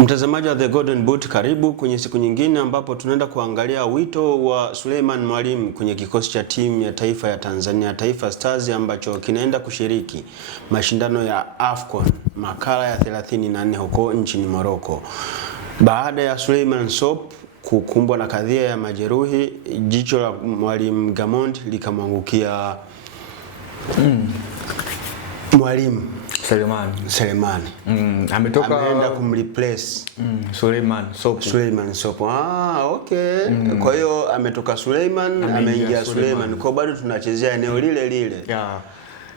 Mtazamaji wa The Golden Boot, karibu kwenye siku nyingine ambapo tunaenda kuangalia wito wa Suleiman Mwalimu kwenye kikosi cha timu ya taifa ya Tanzania, Taifa Stars, ambacho kinaenda kushiriki mashindano ya AFCON makala ya 34 huko nchini Morocco. Baada ya Suleiman Sop kukumbwa na kadhia ya majeruhi, jicho la Mwalimu Gamondi likamwangukia Mwalimu Selemani. Ameenda kumreplace Suleiman Sop. Okay. Kwa hiyo ametoka Suleiman, ameingia Suleiman. Kwa bado tunachezea eneo lile lile. Yeah.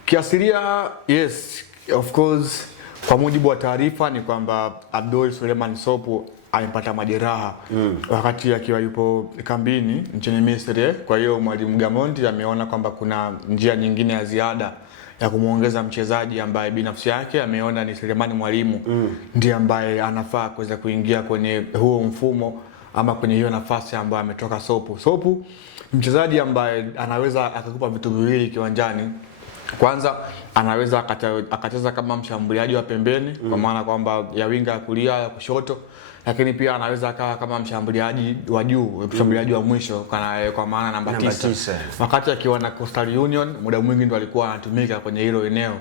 Kiasilia, yes, of course, kwa mujibu wa taarifa ni kwamba Abdul Suleiman Sop amepata majeraha wakati akiwa yupo kambini nchini Misri. Kwa hiyo Mwalimu Gamondi ameona kwamba kuna njia nyingine ya ziada ya kumuongeza mchezaji ambaye binafsi yake ameona ni Suleiman Mwalimu ndiye ambaye anafaa kuweza kuingia kwenye huo mfumo ama kwenye hiyo nafasi ambayo ametoka Sopu. Mchezaji ambaye anaweza akakupa vitu viwili kiwanjani. Kwanza anaweza akacheza kama mshambuliaji wa pembeni, kwa maana kwamba ya winga ya kulia ya kushoto, lakini pia anaweza akawa kama mshambuliaji wa juu, mshambuliaji wa mwisho kwa maana namba 9. Wakati akiwa na Coastal Union muda mwingi ndo alikuwa anatumika kwenye hilo eneo.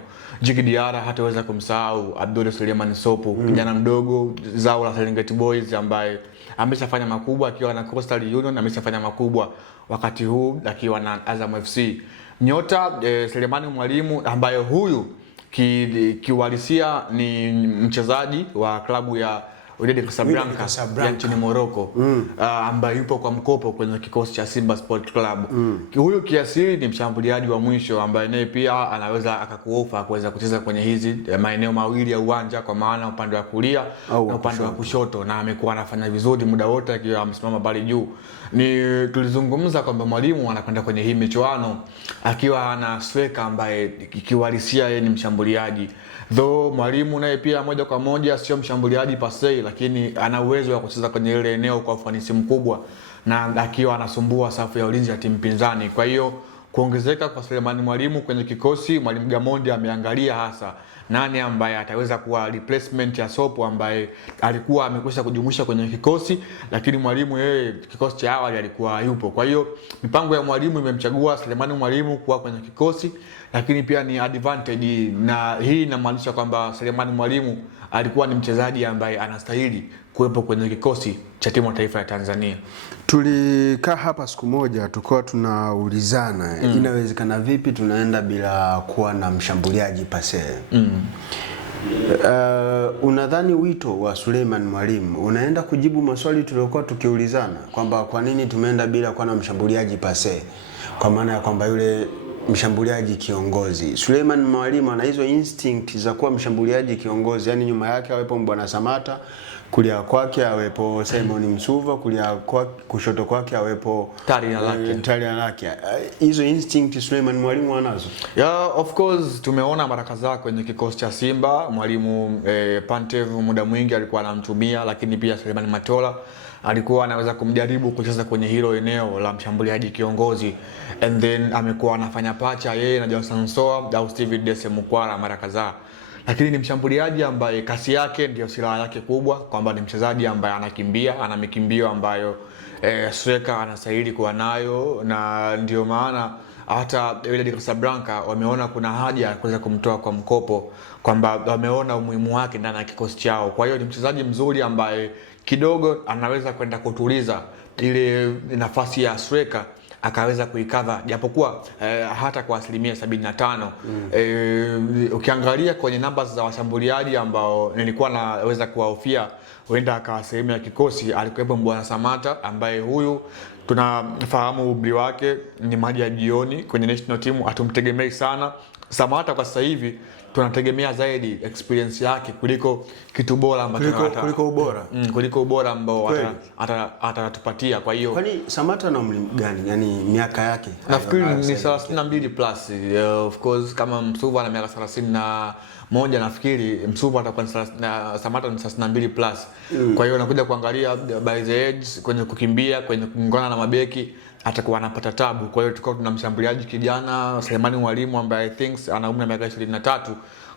Djigui Diarra hataweza kumsahau Abdul Suleiman Sop, kijana mdogo zao la Serengeti Boys ambaye ameshafanya makubwa akiwa na Coastal Union, ameshafanya makubwa wakati huu akiwa na Azam FC. Nyota Suleiman Mwalimu ambaye huyu kiuhalisia ni mchezaji wa klabu ya Wydad Casablanca ya nchini Morocco, ambaye yupo kwa mkopo kwenye kikosi cha Simba Sport Club. Huyu kiasili ni mshambuliaji wa mwisho ambaye naye pia anaweza akakuofa kuweza kucheza kwenye hizi maeneo mawili ya uwanja, kwa maana upande wa kulia na upande wa kushoto, na amekuwa anafanya vizuri muda wote akiwa amesimama pale juu. Tulizungumza kwamba Mwalimu anakwenda kwenye hii michuano akiwa ana striker ambaye kiuhalisia yeye ni mshambuliaji. Though Mwalimu naye pia moja kwa moja sio mshambuliaji pasei, lakini ana uwezo wa kucheza kwenye ile eneo kwa ufanisi mkubwa na akiwa anasumbua safu ya ulinzi ya timu pinzani. Kwa hiyo kuongezeka kwa Suleiman Mwalimu kwenye kikosi, Mwalimu Gamondi ameangalia hasa nani ambaye ataweza kuwa replacement ya Sop ambaye alikuwa amekwisha kujumuisha kwenye kikosi, lakini Mwalimu yeye kikosi cha awali alikuwa yupo. Kwa hiyo mipango ya Mwalimu imemchagua Suleiman Mwalimu kuwa kwenye kikosi, lakini pia ni advantage, na hii inamaanisha kwamba Suleiman Mwalimu alikuwa ni mchezaji ambaye anastahili kuwepo kwenye kikosi cha timu ya taifa ya Tanzania. Tulikaa hapa siku moja tukawa tunaulizana inawezekana vipi tunaenda bila kuwa na mshambuliaji pase. Unadhani wito wa Suleiman Mwalimu unaenda kujibu maswali tuliokuwa tukiulizana kwamba kwa nini tumeenda bila kuwa na mshambuliaji pase, kwa maana ya kwamba yule mshambuliaji kiongozi Suleiman Mwalimu ana hizo instinct za kuwa mshambuliaji kiongozi, yani nyuma yake awepo Mbwana Samata, kulia kwake awepo Simon Msuva, kushoto kwake awepo Talia Laki. Hizo instinct Suleiman Mwalimu anazo. Yeah, of course tumeona mara kadhaa kwenye kikosi cha Simba Mwalimu Pantev muda mwingi alikuwa anamtumia, lakini pia Suleiman Matola alikuwa anaweza kumjaribu kucheza kwenye hilo eneo la mshambuliaji kiongozi, and then amekuwa anafanya pacha yeye na Johnson Soa au Steve Dese Mukwala mara kadhaa. Lakini ni mshambuliaji ambaye kasi yake ndio silaha yake kubwa, kwamba ni mchezaji ambaye anakimbia, ana mikimbio ambayo striker anastahili kuwa nayo, na ndio maana hata Wydad Casablanca wameona kuna haja ya kuweza kumtoa kwa mkopo, kwamba wameona umuhimu wake ndani ya kikosi chao. Kwa hiyo ni mchezaji mzuri ambaye kidogo anaweza kwenda kutuliza ile nafasi ya striker akaweza kuikava, japokuwa hata kwa 75%. Ukiangalia kwenye numbers za washambuliaji ambao nilikuwa naweza kuwahofia huenda akawa sehemu ya kikosi, alikuwepo Mbwana Samata ambaye huyu tunafahamu umri wake ni maji ya jioni kwenye national team, hatumtegemei sana. Samata kwa sasa hivi tunategemea zaidi experience yake kuliko kitu bora ambacho kuliko ubora ambao atatupatia. Kwa hiyo kwani Samata na umri gani, yani miaka yake? Nafikiri ni 32 plus. Of course kama Msuva ana miaka 31, nafikiri Msuva atakuwa na Samata ni 32 plus. Kwa hiyo unakuja kuangalia by the age kwenye kukimbia, kwenye kuungana na mabeki atakuwa anapata tabu. Kwa hiyo tukao tuna mshambuliaji kijana Suleiman Mwalimu ambaye I think ana umri wa miaka 23.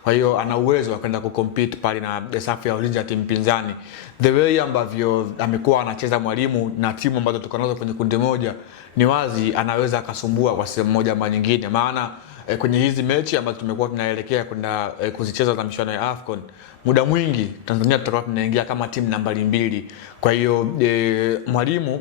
Kwa hiyo ana uwezo wa kwenda kucompete pale na safu ya ulinzi ya timu pinzani. The way ambavyo amekuwa anacheza Mwalimu na timu ambazo tuko nazo kwenye kundi moja, ni wazi anaweza akasumbua kwa sehemu moja ama nyingine. Maana kwenye hizi mechi ambazo tumekuwa tunaelekea kwenda kuzicheza za michuano ya AFCON, muda mwingi Tanzania tutakuwa tunaingia kama timu nambari 2. Kwa hiyo Mwalimu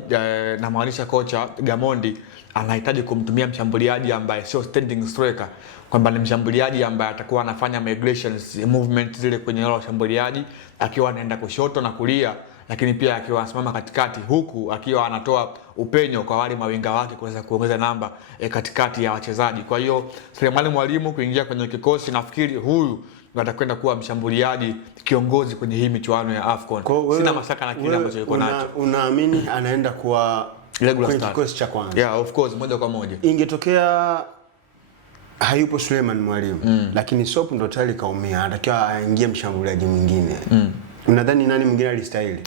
namaanisha kocha Gamondi anahitaji kumtumia mshambuliaji ambaye sio standing striker, kwamba ni mshambuliaji ambaye atakuwa anafanya migrations movement zile kwenye eneo la ushambuliaji, akiwa anaenda kushoto na kulia, lakini pia akiwa anasimama katikati, huku akiwa anatoa upenyo kwa wale mawinga wake kuweza kuongeza namba katikati ya wachezaji. Kwa hiyo Selemani Mwalimu kuingia kwenye kikosi, nafikiri huyu atakwenda kuwa mshambuliaji kiongozi kwenye hii michuano ya AFCON. Sina mashaka na kile ambacho yuko nacho. Unaamini anaenda kuwa kwenye kikosi cha kwanza? Yeah, of course, moja kwa moja. Ingetokea hayupo Suleiman Mwalimu, lakini Sopu ndo tayari kaumia, anatakiwa aingie mshambuliaji mwingine. Unadhani nani mwingine alistahili?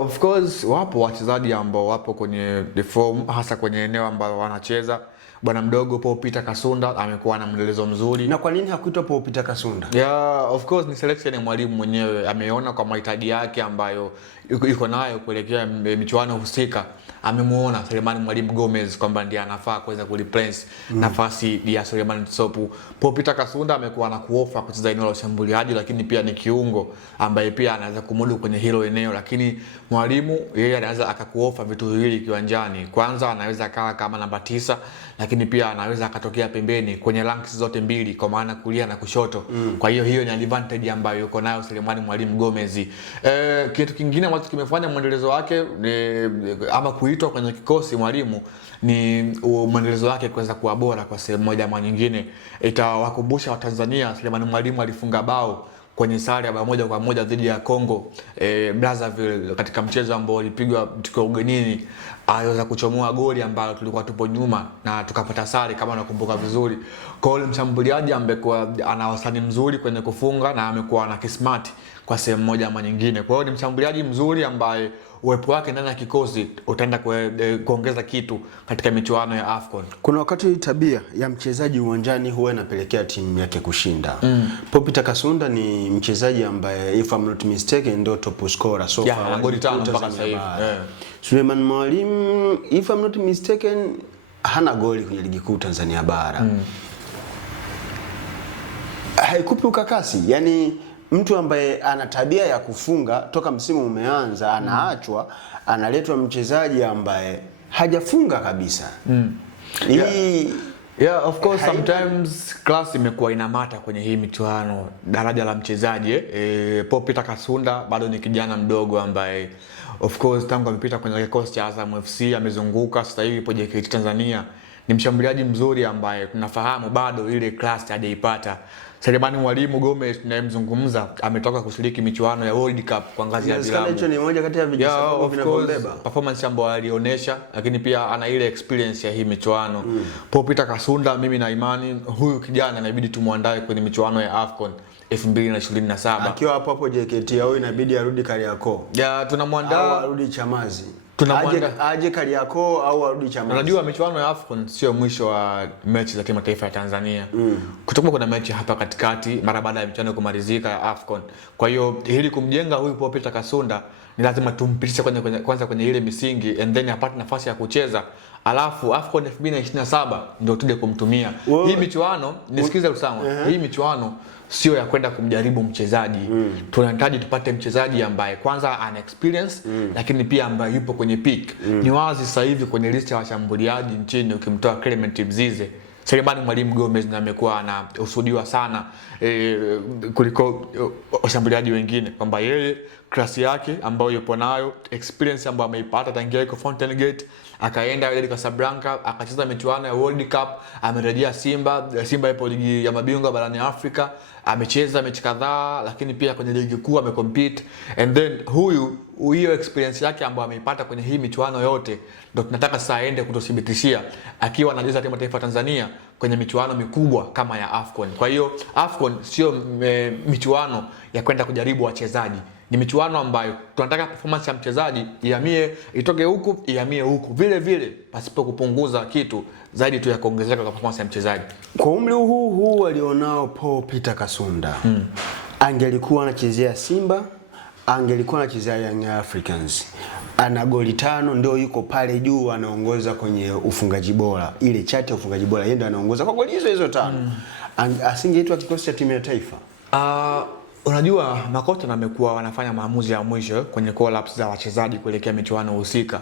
Of course wapo wachezaji ambao wapo kwenye form, hasa kwenye eneo ambalo wanacheza. Bwana mdogo Paul Peter Kasunda amekuwa na mwendelezo mzuri. Na kwa nini hakuitwa Paul Peter Kasunda? Yeah, of course ni selection ya Mwalimu mwenyewe. Ameona kwa mahitaji yake ambayo yuko nayo kuelekea michuano husika, amemuona Selemani Mwalimu Gomez kwamba ndiye anafaa kuweza kureplace nafasi ya Selemani Sopu. Paul Peter Kasunda amekuwa na kuofa kucheza eneo la ushambuliaji, lakini pia ni kiungo ambaye pia anaweza kumudu kwenye hilo eneo, lakini Mwalimu yeye anaweza akakuofa vitu viwili kiwanjani. Kwanza anaweza akawa kama namba 9, lakini pia anaweza akatokea pembeni kwenye ranks zote mbili, kwa maana kulia na kushoto. Kwa hiyo hiyo ni advantage ambayo yuko nayo Selemani Mwalimu Gomez. Kitu kingine ambacho kimefanya mwendelezo wake ama kuitwa kwenye kikosi Mwalimu ni mwendelezo wake kuweza kuwa bora kwa sehemu moja ama nyingine. Itawakumbusha Watanzania Selemani Mwalimu alifunga bao kwenye sare ya 1-1 dhidi ya Congo Brazzaville katika mchezo ambao ulipigwa tukiwa ugenini. Aliweza kuchomoa goli ambalo tulikuwa tupo nyuma na tukapata sare kama nakumbuka vizuri. Kwa hiyo mshambuliaji ambaye ana wasani mzuri kwenye kufunga na amekuwa na kismart kwa sehemu moja ama nyingine. Kwa hiyo ni mshambuliaji mzuri ambaye uwepo wake ndani ya kikosi utaenda kuongeza kitu katika michuano ya AFCON. Kuna wakati tabia ya mchezaji uwanjani huwa inapelekea timu yake kushinda. Paul Peter Kasunda ni mchezaji ambaye if I'm not mistaken ndio top scorer so far, goli 5 mpaka sasa hivi. Suleiman Mwalimu if I'm not mistaken hana goli kwenye ligi kuu Tanzania bara. Haikupi ukakasi, yani mtu ambaye ana tabia ya kufunga toka msimu umeanza anaachwa, analetwa mchezaji ambaye hajafunga kabisa. Yeah, of course sometimes class imekuwa inamata kwenye hii michuano, daraja la mchezaji. Paul Peter Kasunda bado ni kijana mdogo ambaye of course tangu amepita kwenye kikosi cha Azam FC amezunguka, sasa hivi ipo JKT Tanzania. Ni mshambuliaji mzuri ambaye tunafahamu bado ile class hajaipata. Selemani Mwalimu Gomez tunayemzungumza ametoka kushiriki michuano ya World Cup kwa ngazi ya vilabu. Hicho ni moja kati ya vijisababu vinavyobeba performance ambayo alionyesha, lakini pia ana ile experience ya hii michuano. Paul Peter Kasunda, mimi na imani huyu kijana inabidi tumuandae kwenye michuano ya AFCON 2027. Akiwa hapo JKT au inabidi arudi Kariakoo. Tunamwandaa au arudi Chamazi. Aje Kariakoo au arudi Chamazi. Unajua michuano ya AFCON sio mwisho wa mechi za timu taifa ya Tanzania. Kutakuwa kuna mechi hapa katikati mara baada ya michuano kumalizika ya AFCON. Kwa hiyo ili kumjenga huyu Paul Peter Kasunda ni lazima tumpitishe kwanza kwenye ile misingi and then apate nafasi ya kucheza. Alafu AFCON 2027 ndio tuje kumtumia. Hii michuano nisikize Usama. Hii michuano sio ya kwenda kumjaribu mchezaji. Tunahitaji tupate mchezaji ambaye kwanza ana experience lakini pia ambaye yupo kwenye peak. Ni wazi sasa hivi kwenye list ya washambuliaji nchini ukimtoa Clement Mzize, Selemani Mwalimu Gomez na amekuwa anausudiwa sana kuliko washambuliaji wengine, kwamba yeye klasi yake ambayo yupo nayo, experience ambayo ameipata tangia yuko Fountain Gate, akaenda Wydad Casablanca, akacheza michuano ya World Cup, amerejea Simba ipo ligi ya mabingwa barani Afrika, amecheza mechi kadhaa, lakini pia kwenye ligi kuu amecompete. And then hiyo experience yake ambayo ameipata kwenye hii michuano yote ndio tunataka sasa aende kututhibitishia akiwa anacheza timu taifa Tanzania kwenye michuano mikubwa kama ya AFCON. Kwa hiyo AFCON sio michuano ya kwenda kujaribu wachezaji, Ni michuano ambayo tunataka performance ya mchezaji ihamie, itoke huku ihamie huku, vile vile pasipo kupunguza kitu zaidi tu ya kuongezeka kwa performance ya mchezaji. Kwa umri huu alionao Paul Peter Kasunda, angelikuwa anachezea Simba, angelikuwa anachezea Young Africans, ana goli 5, ndio yuko pale juu anaongoza kwenye ufungaji bora, ile chati ya ufungaji bora, yeye ndio anaongoza kwa goli hizo 5. Asingeitwa kikosi cha timu ya taifa. Unajua makocha wamekuwa wanafanya maamuzi ya mwisho kwenye call-ups za wachezaji kuelekea michuano husika.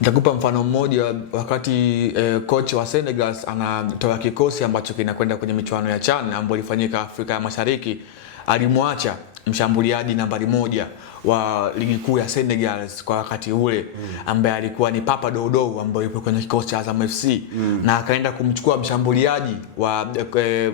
Nitakupa mfano mmoja. Wakati coach wa Senegal anatoa kikosi ambacho kinakwenda kwenye michuano ya CHAN ambayo ilifanyika Afrika ya Mashariki, alimwacha mshambuliaji nambari 1 wa ligi kuu ya Senegal kwa wakati ule ambaye alikuwa ni Papa Dodo ambaye yupo kwenye kikosi cha Azam FC, na akaenda kumchukua mshambuliaji wa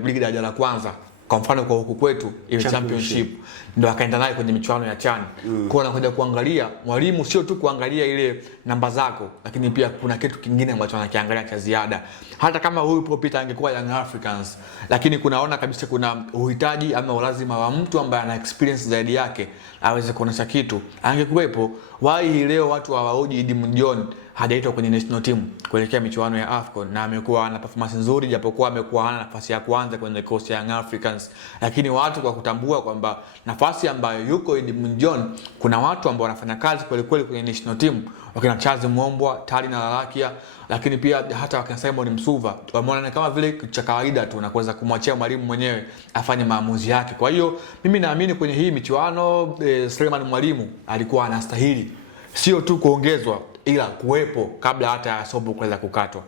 ligi daraja la kwanza, kwa mfano kwa huku kwetu ile championship, ndio akaenda naye kwenye michuano ya CHAN. Kwa anakuja kuangalia mwalimu, sio tu kuangalia ile namba zako, lakini pia kuna kitu kingine ambacho anakiangalia cha ziada. Hata kama huyu Paul Peter angekuwa Young Africans, lakini kunaona kabisa kuna uhitaji ama ulazima wa mtu ambaye ana experience zaidi yake aweze kuonesha kitu, angekuwepo. Wai leo watu hawaoji Edmund John hajaitwa kwenye national team kuelekea michuano ya AFCON, na amekuwa na performance nzuri, japokuwa amekuwa hana nafasi ya kwanza kwenye coast ya Young Africans, lakini watu kwa kutambua kwamba nafasi ambayo yuko Edmund John, kuna watu ambao wanafanya kazi kweli kweli kwenye national team, wakina Charles Mombwa, Tali na Lalakia, lakini pia hata wakina Simon Msuva, wameona kama vile cha kawaida tu na kuweza kumwachia mwalimu mwenyewe afanye maamuzi yake. Kwa hiyo mimi naamini kwenye hii michuano Suleiman Mwalimu alikuwa anastahili sio tu kuongezwa, ila kuwepo kabla hata ya Sopo kuweza kukatwa.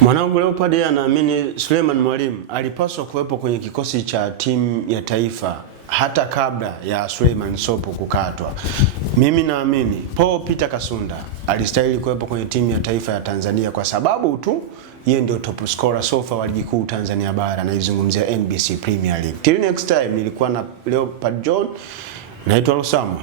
Mwanangu Leopard anaamini Suleiman Mwalimu alipaswa kuwepo kwenye kikosi cha timu ya taifa hata kabla ya Suleiman Sopo kukatwa. Mimi naamini Paul Peter Kasunda alistahili kuwepo kwenye timu ya taifa ya Tanzania kwa sababu tu yeye ndio top scorer sofa wa ligi kuu Tanzania bara, na izungumzia NBC Premier League. Till next time, nilikuwa na Leopard John, naitwa Losamo.